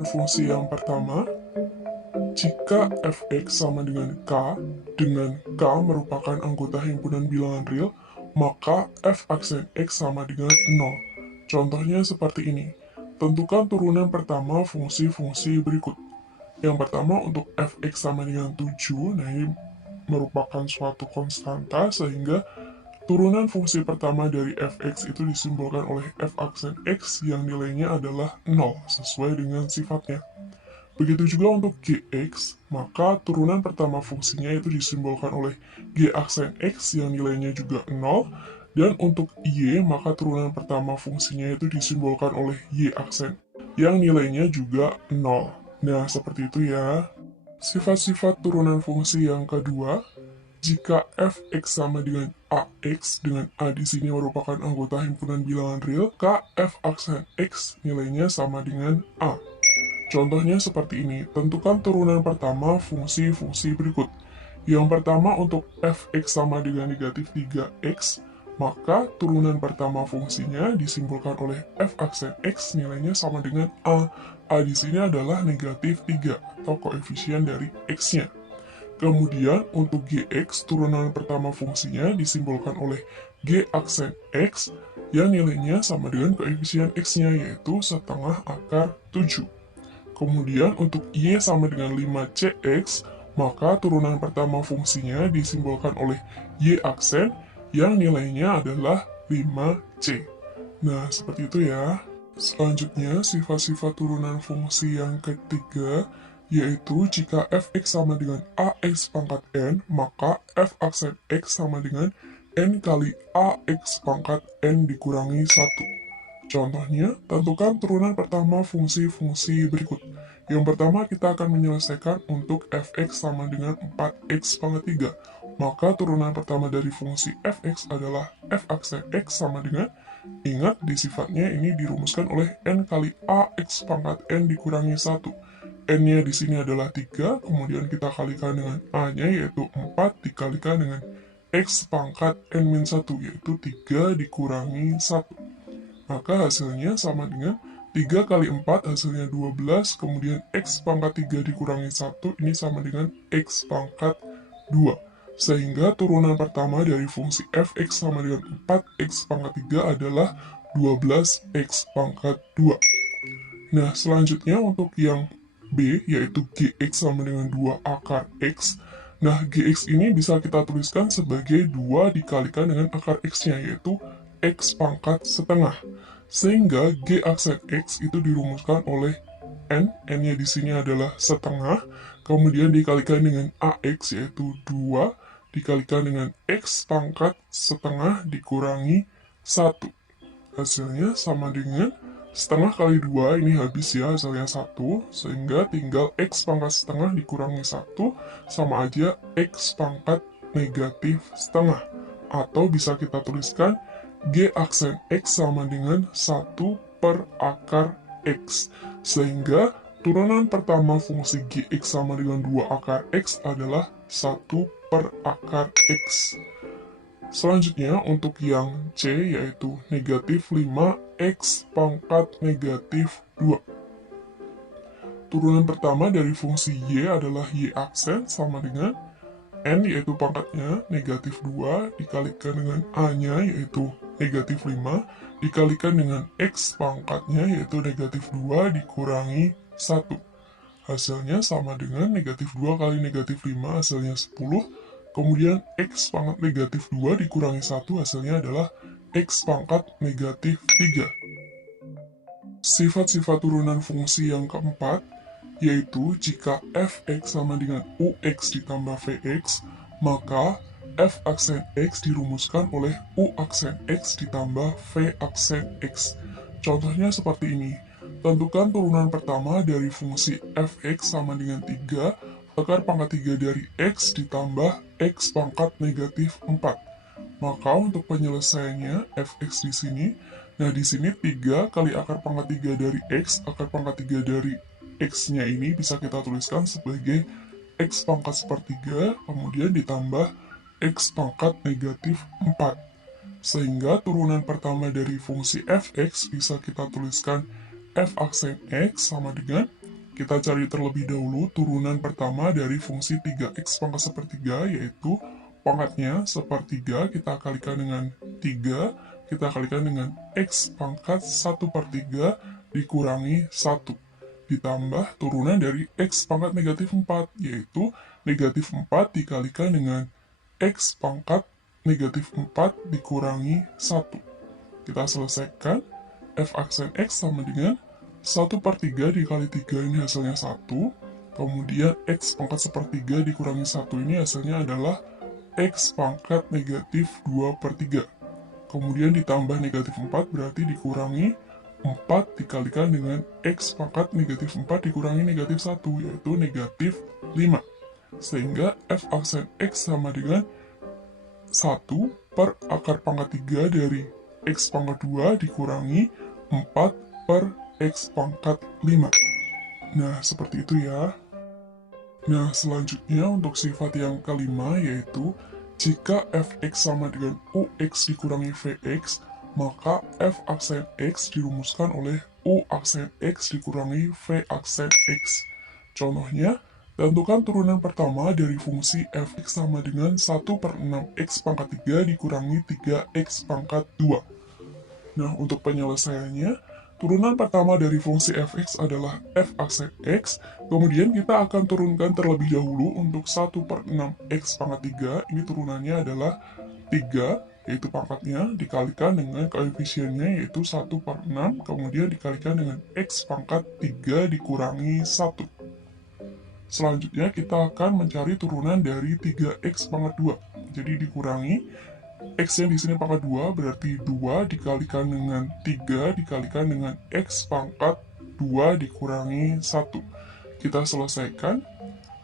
Fungsi yang pertama, jika fx sama dengan k merupakan anggota himpunan bilangan real, maka f aksen x sama dengan 0. Contohnya seperti ini. Tentukan turunan pertama fungsi-fungsi berikut. Yang pertama untuk fx sama dengan 7, nah ini merupakan suatu konstanta sehingga turunan fungsi pertama dari fx itu disimbolkan oleh f aksen x yang nilainya adalah 0 sesuai dengan sifatnya. Begitu juga untuk gx, maka turunan pertama fungsinya itu disimbolkan oleh g aksen x yang nilainya juga 0, dan untuk y, maka turunan pertama fungsinya itu disimbolkan oleh y aksen yang nilainya juga 0. Nah, seperti itu ya. Sifat-sifat turunan fungsi yang kedua, jika fx sama dengan ax, dengan a di sini merupakan anggota himpunan bilangan real, maka f aksen x nilainya sama dengan a. Contohnya seperti ini, tentukan turunan pertama fungsi-fungsi berikut. Yang pertama untuk fx sama dengan negatif 3x, maka turunan pertama fungsinya disimbolkan oleh f aksen x nilainya sama dengan a. A di sini adalah negatif 3 atau koefisien dari x-nya. Kemudian untuk gx, turunan pertama fungsinya disimbolkan oleh g aksen x yang nilainya sama dengan koefisien x-nya yaitu setengah akar 7. Kemudian untuk Y sama dengan 5CX, maka turunan pertama fungsinya disimbolkan oleh Y aksen yang nilainya adalah 5C. Nah, seperti itu ya. Selanjutnya, sifat-sifat turunan fungsi yang ketiga, yaitu jika fx sama dengan ax pangkat n, maka f aksen x sama dengan n kali ax pangkat n dikurangi 1. Contohnya, tentukan turunan pertama fungsi-fungsi berikut. Yang pertama, kita akan menyelesaikan untuk fx sama dengan 4x pangkat 3. Maka turunan pertama dari fungsi fx adalah f aksen x sama dengan, ingat di sifatnya ini dirumuskan oleh n kali ax pangkat n dikurangi 1. N-nya di sini adalah 3, kemudian kita kalikan dengan A-nya yaitu 4 dikalikan dengan x pangkat n-1 yaitu 3 dikurangi 1. Maka hasilnya sama dengan 3 kali 4 hasilnya 12, kemudian x pangkat 3 dikurangi 1, ini sama dengan x pangkat 2. Sehingga turunan pertama dari fungsi fx sama dengan 4x pangkat 3 adalah 12x pangkat 2. Nah, selanjutnya untuk yang B, yaitu gx sama dengan 2 akar x. Nah, gx ini bisa kita tuliskan sebagai 2 dikalikan dengan akar x-nya, yaitu x pangkat setengah. Sehingga g aksen x itu dirumuskan oleh n-nya di sini adalah setengah, kemudian dikalikan dengan ax yaitu 2, dikalikan dengan x pangkat setengah dikurangi 1. Hasilnya sama dengan setengah kali 2, ini habis ya hasilnya 1, sehingga tinggal x pangkat setengah dikurangi 1, sama aja x pangkat negatif setengah. Atau bisa kita tuliskan g aksen x sama dengan 1 per akar x. Sehingga turunan pertama fungsi gx sama dengan 2 akar x adalah 1 per akar x. Selanjutnya untuk yang C yaitu negatif 5x pangkat negatif 2. Turunan pertama dari fungsi y adalah y aksen sama dengan n yaitu pangkatnya negatif 2 dikalikan dengan a-nya yaitu negatif 5 dikalikan dengan x pangkatnya yaitu negatif 2 dikurangi 1. Hasilnya sama dengan negatif 2 kali negatif 5 hasilnya 10. Kemudian x pangkat negatif 2 dikurangi 1 hasilnya adalah x pangkat negatif 3. Sifat-sifat turunan fungsi yang keempat, yaitu jika fx sama dengan ux ditambah vx, maka f aksen x dirumuskan oleh u aksen x ditambah v aksen x. Contohnya seperti ini. Tentukan turunan pertama dari fungsi fx sama dengan 3, akar pangkat 3 dari x ditambah x pangkat negatif 4. Maka untuk penyelesaiannya fx di sini, nah di sini 3 kali akar pangkat 3 dari x, akar pangkat 3 dari x-nya ini bisa kita tuliskan sebagai x pangkat sepertiga, kemudian ditambah x pangkat negatif 4. Sehingga turunan pertama dari fungsi fx bisa kita tuliskan f aksen x sama dengan kita cari terlebih dahulu turunan pertama dari fungsi 3x pangkat sepertiga, yaitu pangkatnya sepertiga kita kalikan dengan 3, kita kalikan dengan x pangkat 1/3 dikurangi 1. Ditambah turunan dari x pangkat negatif 4, yaitu negatif 4 dikalikan dengan x pangkat negatif 4 dikurangi 1. Kita selesaikan, f aksen x sama dengan 1/3 dikali 3 ini hasilnya 1, kemudian x pangkat sepertiga dikurangi 1 ini hasilnya adalah x pangkat negatif 2/3. Kemudian ditambah negatif 4 berarti dikurangi 4 dikalikan dengan x pangkat negatif 4 dikurangi negatif 1, yaitu negatif 5. Sehingga f aksen x sama dengan 1 per akar pangkat 3 dari x pangkat 2 dikurangi 4 per x pangkat 5. Nah, seperti itu ya. Nah, selanjutnya untuk sifat yang kelima yaitu jika fx sama dengan ux dikurangi vx, maka f aksen x dirumuskan oleh u aksen x dikurangi v aksen x. Contohnya, tentukan turunan pertama dari fungsi fx sama dengan 1/6x pangkat 3 dikurangi 3x pangkat 2. Nah, untuk penyelesaiannya, turunan pertama dari fungsi fx adalah f aksen x, kemudian kita akan turunkan terlebih dahulu untuk 1/6x pangkat 3, ini turunannya adalah 3, yaitu pangkatnya, dikalikan dengan koefisiennya yaitu 1/6, kemudian dikalikan dengan x pangkat 3 dikurangi 1. Selanjutnya kita akan mencari turunan dari 3x pangkat 2, jadi dikurangi x-nya di sini pangkat 2, berarti 2 dikalikan dengan 3 dikalikan dengan x pangkat 2 dikurangi 1. Kita selesaikan.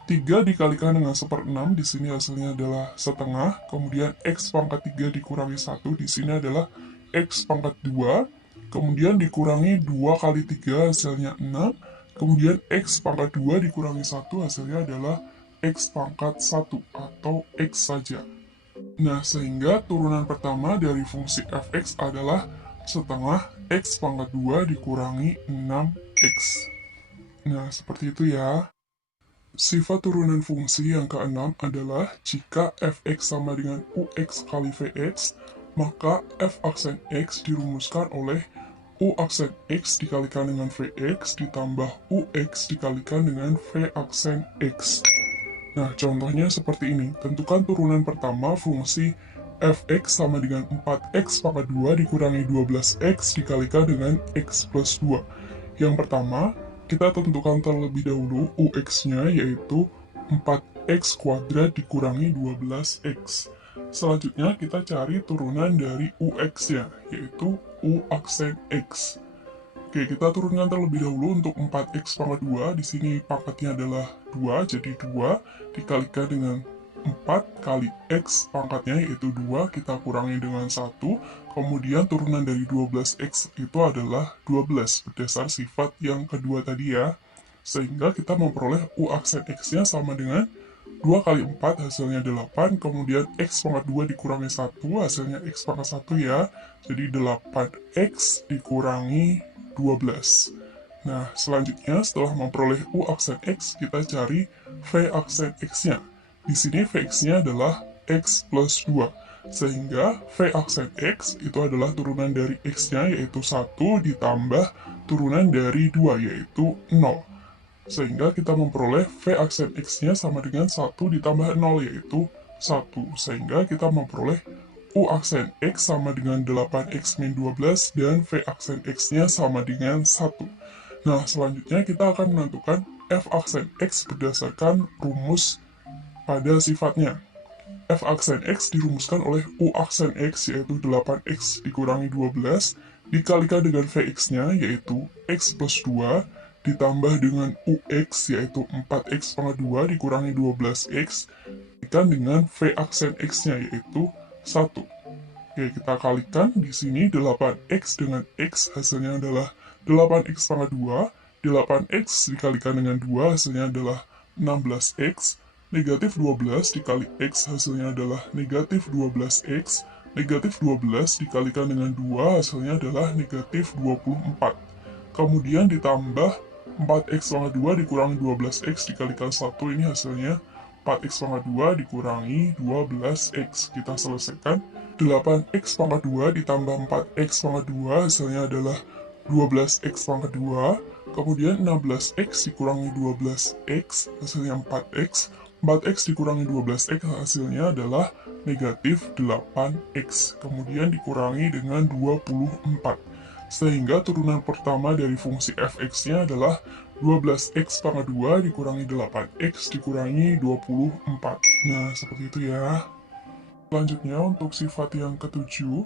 3 dikalikan dengan 1/6, di sini hasilnya adalah setengah, kemudian x pangkat 3 dikurangi 1, di sini adalah x pangkat 2, kemudian dikurangi 2 kali 3 hasilnya 6, kemudian x pangkat 2 dikurangi 1 hasilnya adalah x pangkat 1 atau x saja. Nah, sehingga turunan pertama dari fungsi fx adalah setengah x pangkat 2 dikurangi 6x. Nah, seperti itu ya. Sifat turunan fungsi yang keenam adalah jika fx sama dengan ux kali vx, maka f aksen x dirumuskan oleh u aksen x dikalikan dengan vx ditambah ux dikalikan dengan v aksen x. Nah, contohnya seperti ini. Tentukan turunan pertama fungsi fx sama dengan 4x pangkat 2 dikurangi 12x dikalikan dengan x plus 2. Yang pertama, kita tentukan terlebih dahulu ux-nya yaitu 4x kuadrat dikurangi 12x. Selanjutnya kita cari turunan dari ux-nya yaitu u aksen x. Oke, kita turunkan terlebih dahulu untuk 4x pangkat 2. Di sini pangkatnya adalah 2, jadi 2 dikalikan dengan 4 kali x pangkatnya yaitu 2, kita kurangi dengan 1. Kemudian turunan dari 12x itu adalah 12 berdasar sifat yang kedua tadi ya. Sehingga kita memperoleh u aksen x-nya sama dengan 2 kali 4 hasilnya 8, kemudian x pangkat 2 dikurangi 1 hasilnya x pangkat 1 ya. Jadi 8x dikurangi 12. Nah, selanjutnya setelah memperoleh u aksen x, kita cari v aksen x-nya. Di sini vx-nya adalah x plus 2. Sehingga v aksen x itu adalah turunan dari x-nya yaitu 1 ditambah turunan dari 2 yaitu 0. Sehingga kita memperoleh v aksen x-nya sama dengan 1 ditambah 0 yaitu 1. Sehingga kita memperoleh u aksen x sama dengan 8x min 12 dan v aksen x-nya sama dengan 1. Nah, selanjutnya kita akan menentukan f aksen x berdasarkan rumus pada sifatnya. F aksen x dirumuskan oleh u aksen x yaitu 8x dikurangi 12 dikalikan dengan vx-nya yaitu x plus 2 ditambah dengan ux yaitu 4x pangkat 2 dikurangi 12x dikalikan dengan v aksen x-nya yaitu 1. Oke, kita kalikan di sini 8x dengan x hasilnya adalah 8x pangkat 2, 8x dikalikan dengan 2 hasilnya adalah 16x, negatif 12 dikali x hasilnya adalah negatif 12x, negatif 12 dikalikan dengan 2 hasilnya adalah negatif 24. Kemudian ditambah 4x pangkat 2 dikurangi 12x dikalikan 1, ini hasilnya 4x pangkat 2 dikurangi 12x. Kita selesaikan. 8x pangkat 2 ditambah 4x pangkat 2 hasilnya adalah 12x pangkat 2. Kemudian 16x dikurangi 12x hasilnya 4x. 4x dikurangi 12x hasilnya adalah negatif 8x. Kemudian dikurangi dengan 24. Sehingga turunan pertama dari fungsi fx-nya adalah 12x pangkat 2 dikurangi 8x dikurangi 24. Nah, seperti itu ya. Selanjutnya untuk sifat yang ketujuh,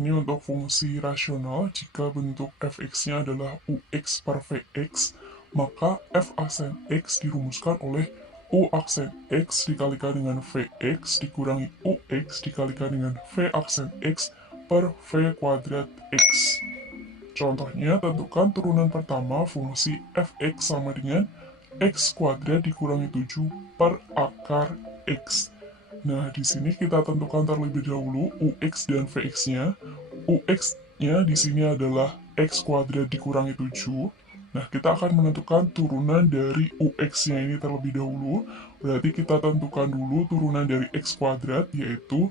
ini untuk fungsi rasional. Jika bentuk fx-nya adalah ux per vx, maka f aksen x dirumuskan oleh u aksen x dikalikan dengan vx dikurangi ux dikalikan dengan v aksen x per v kuadrat x. Contohnya, tentukan turunan pertama fungsi fx sama dengan x kuadrat dikurangi 7 per akar x. Nah, di sini kita tentukan terlebih dahulu ux dan vx-nya. Ux-nya di sini adalah x kuadrat dikurangi 7. Nah, kita akan menentukan turunan dari ux-nya ini terlebih dahulu. Berarti kita tentukan dulu turunan dari x kuadrat, yaitu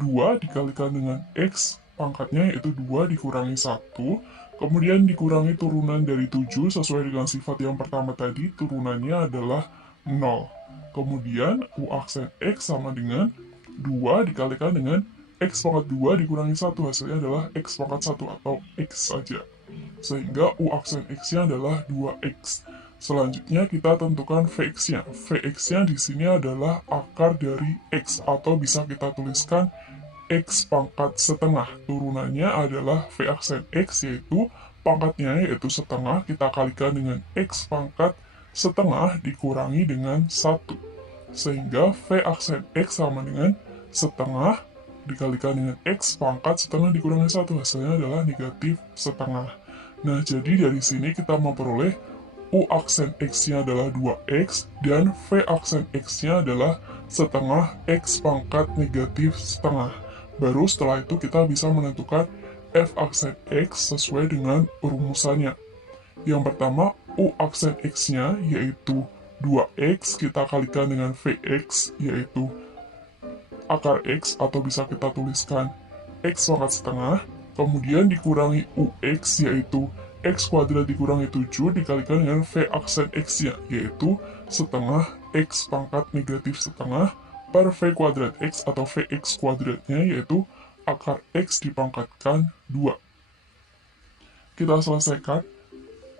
2 dikalikan dengan x pangkatnya, yaitu 2 dikurangi 1. Kemudian dikurangi turunan dari 7 sesuai dengan sifat yang pertama tadi, turunannya adalah 0. Kemudian u aksen x sama dengan 2 dikalikan dengan x pangkat 2 dikurangi 1, hasilnya adalah x pangkat 1 atau x saja. Sehingga u aksen x-nya adalah 2x. Selanjutnya kita tentukan vx-nya. Vx-nya di sini adalah akar dari x, atau bisa kita tuliskan x pangkat setengah. Turunannya adalah v aksen x, yaitu pangkatnya yaitu setengah, kita kalikan dengan x pangkat setengah dikurangi dengan 1. Sehingga v aksen x sama dengan setengah dikalikan dengan x pangkat setengah dikurangi 1, hasilnya adalah negatif setengah. Nah, jadi dari sini kita memperoleh u aksen x-nya adalah 2x dan v aksen x-nya adalah setengah x pangkat negatif setengah. Baru setelah itu kita bisa menentukan f aksen x sesuai dengan rumusannya. Yang pertama, u aksen x-nya yaitu 2x kita kalikan dengan vx yaitu akar x, atau bisa kita tuliskan x pangkat setengah, kemudian dikurangi ux yaitu x kuadrat dikurangi 7 dikalikan dengan v aksen x-nya yaitu setengah x pangkat negatif setengah per v kuadrat x, atau vx kuadratnya yaitu akar x dipangkatkan 2. Kita selesaikan.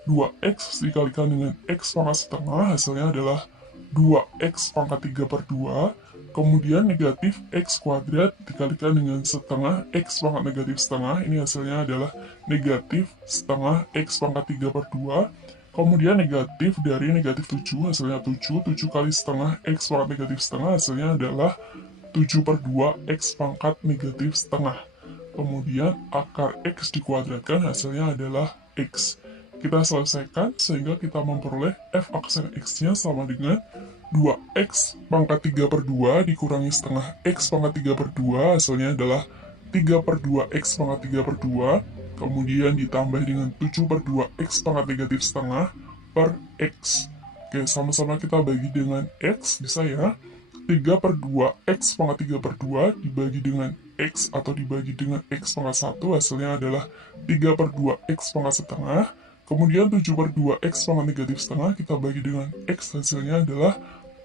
2x dikalikan dengan x pangkat setengah hasilnya adalah 2x pangkat 3 per 2. Kemudian negatif x kuadrat dikalikan dengan setengah x pangkat negatif setengah, ini hasilnya adalah negatif setengah x pangkat 3 per 2. Kemudian negatif dari negatif 7 hasilnya 7 kali setengah x pangkat negatif setengah hasilnya adalah 7 per 2 x pangkat negatif setengah. Kemudian akar x dikuadratkan hasilnya adalah x. Kita selesaikan sehingga kita memperoleh f aksen x-nya sama dengan 2x pangkat 3 per 2 dikurangi setengah x pangkat 3 per 2 hasilnya adalah 3 per 2 x pangkat 3 per 2. Kemudian ditambah dengan 7 per 2 x pangkat negatif setengah per x. Oke, sama-sama kita bagi dengan x, bisa ya. 3 per 2 x pangkat 3 per 2 dibagi dengan x atau dibagi dengan x pangkat 1 hasilnya adalah 3 per 2 x pangkat setengah. Kemudian 7 per 2 x pangkat negatif setengah kita bagi dengan x, hasilnya adalah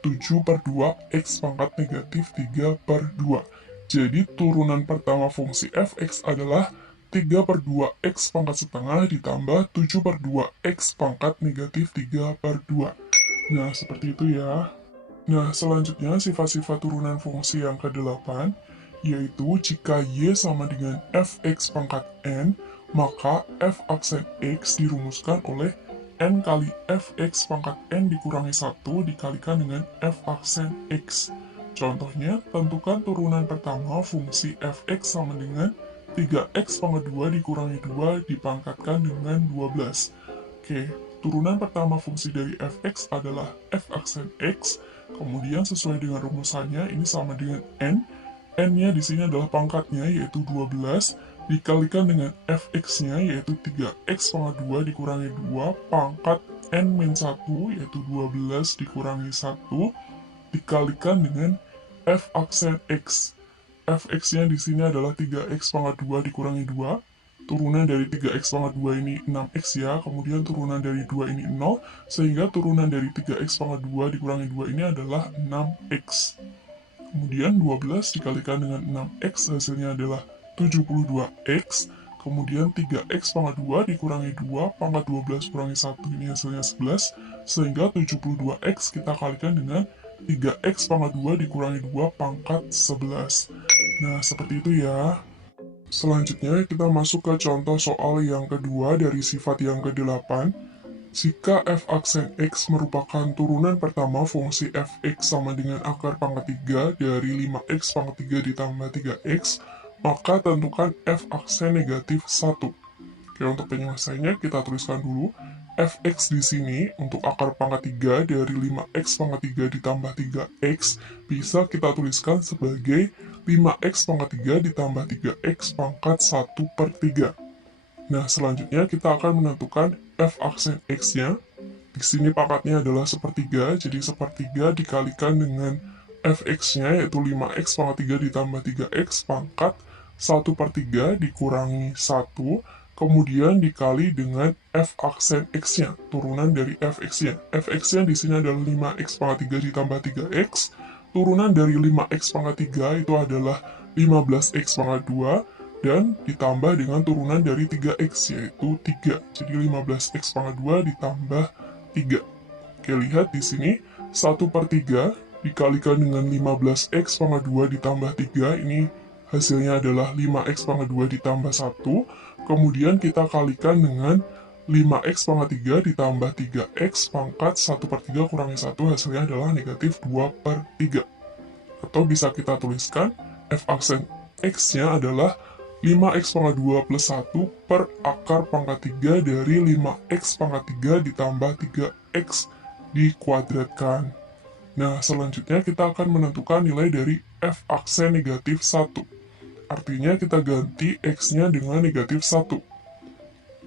7 per 2 x pangkat negatif 3 per 2. Jadi turunan pertama fungsi fx adalah 3 per 2 x pangkat setengah ditambah 7 per 2 x pangkat negatif 3 per 2. Nah, seperti itu ya. Nah, selanjutnya sifat-sifat turunan fungsi yang ke-8, yaitu jika y sama dengan fx pangkat n, maka f aksen x dirumuskan oleh n kali fx pangkat n dikurangi 1 dikalikan dengan f aksen x. Contohnya, tentukan turunan pertama fungsi fx sama dengan 3x pangkat 2 dikurangi 2 dipangkatkan dengan 12. Oke, turunan pertama fungsi dari fx adalah f aksen x. Kemudian sesuai dengan rumusannya, ini sama dengan n. N-nya di sini adalah pangkatnya, yaitu 12, dikalikan dengan fx-nya, yaitu 3x pangkat 2 dikurangi 2 pangkat N-1, yaitu 12 dikurangi 1, dikalikan dengan F aksen X. Fx-nya di sini adalah 3x pangkat 2 dikurangi 2. Turunan dari 3x pangkat 2 ini 6x ya, kemudian turunan dari 2 ini 0, sehingga turunan dari 3x pangkat 2 dikurangi 2 ini adalah 6x. Kemudian 12 dikalikan dengan 6x, hasilnya adalah 72x. Kemudian 3x pangkat 2 dikurangi 2, pangkat 12 kurangi 1, ini hasilnya 11. Sehingga 72x kita kalikan dengan 3x pangkat 2 dikurangi 2 pangkat 11. Nah, seperti itu ya. Selanjutnya, kita masuk ke contoh soal yang kedua dari sifat yang ke-8. Jika f aksen x merupakan turunan pertama fungsi fx sama dengan akar pangkat 3 dari 5x pangkat 3 ditambah 3x, maka tentukan f aksen negatif 1. Oke, untuk penyelesaiannya kita tuliskan dulu. Fx di sini untuk akar pangkat 3 dari 5x pangkat 3 ditambah 3x bisa kita tuliskan sebagai 5x pangkat 3 ditambah 3x pangkat 1/3. Nah, selanjutnya kita akan menentukan f aksen x-nya. Di sini pangkatnya adalah sepertiga, jadi sepertiga dikalikan dengan fx-nya yaitu 5x pangkat 3 ditambah 3x pangkat 1/3 dikurangi 1, kemudian dikali dengan f aksen x-nya, turunan dari fx-nya. Fx-nya di sini adalah 5x pangkat 3 ditambah 3x, turunan dari 5x pangkat 3 itu adalah 15x pangkat 2, dan ditambah dengan turunan dari 3x yaitu 3. Jadi 15x pangkat 2 ditambah 3. Oke, lihat di sini 1/3 dikalikan dengan 15x pangkat 2 ditambah 3, ini hasilnya adalah 5x pangkat 2 ditambah 1. Kemudian kita kalikan dengan 5x pangkat 3 ditambah 3x pangkat 1/3 kurangi 1, hasilnya adalah negatif 2/3. Atau bisa kita tuliskan f aksen x-nya adalah 5x pangkat 2 plus 1 per akar pangkat 3 dari 5x pangkat 3 ditambah 3x dikuadratkan. Nah, selanjutnya kita akan menentukan nilai dari f aksen negatif 1. Artinya kita ganti x-nya dengan negatif 1.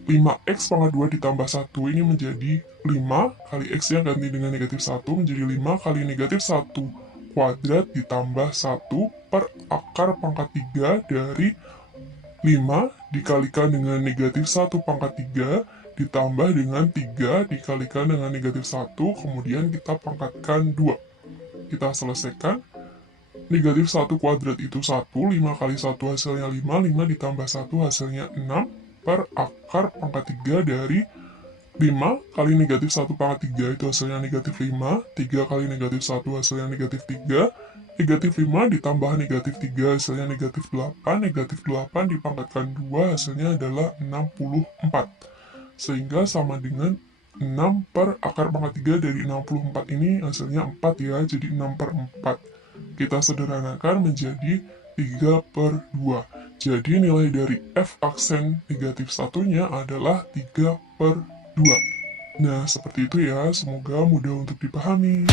5x pangkat 2 ditambah 1 ini menjadi 5, kali x-nya ganti dengan negatif 1 menjadi 5 kali negatif 1 kuadrat ditambah 1 per akar pangkat 3 dari 5 dikalikan dengan negatif 1 pangkat 3 ditambah dengan 3 dikalikan dengan negatif 1, kemudian kita pangkatkan 2. Kita selesaikan. Negatif 1 kuadrat itu 1, 5 kali 1 hasilnya 5, 5 ditambah 1 hasilnya 6, per akar pangkat 3 dari 5 kali negatif 1 pangkat 3 itu hasilnya negatif 5, 3 kali negatif 1 hasilnya negatif 3, negatif 5 ditambah negatif 3 hasilnya negatif 8, negatif 8 dipangkatkan 2 hasilnya adalah 64. Sehingga sama dengan 6 per akar pangkat 3 dari 64 ini hasilnya 4 ya, jadi 6/4. Kita sederhanakan menjadi 3/2. Jadi nilai dari f aksen negatif satunya adalah 3/2. Nah, seperti itu ya, semoga mudah untuk dipahami.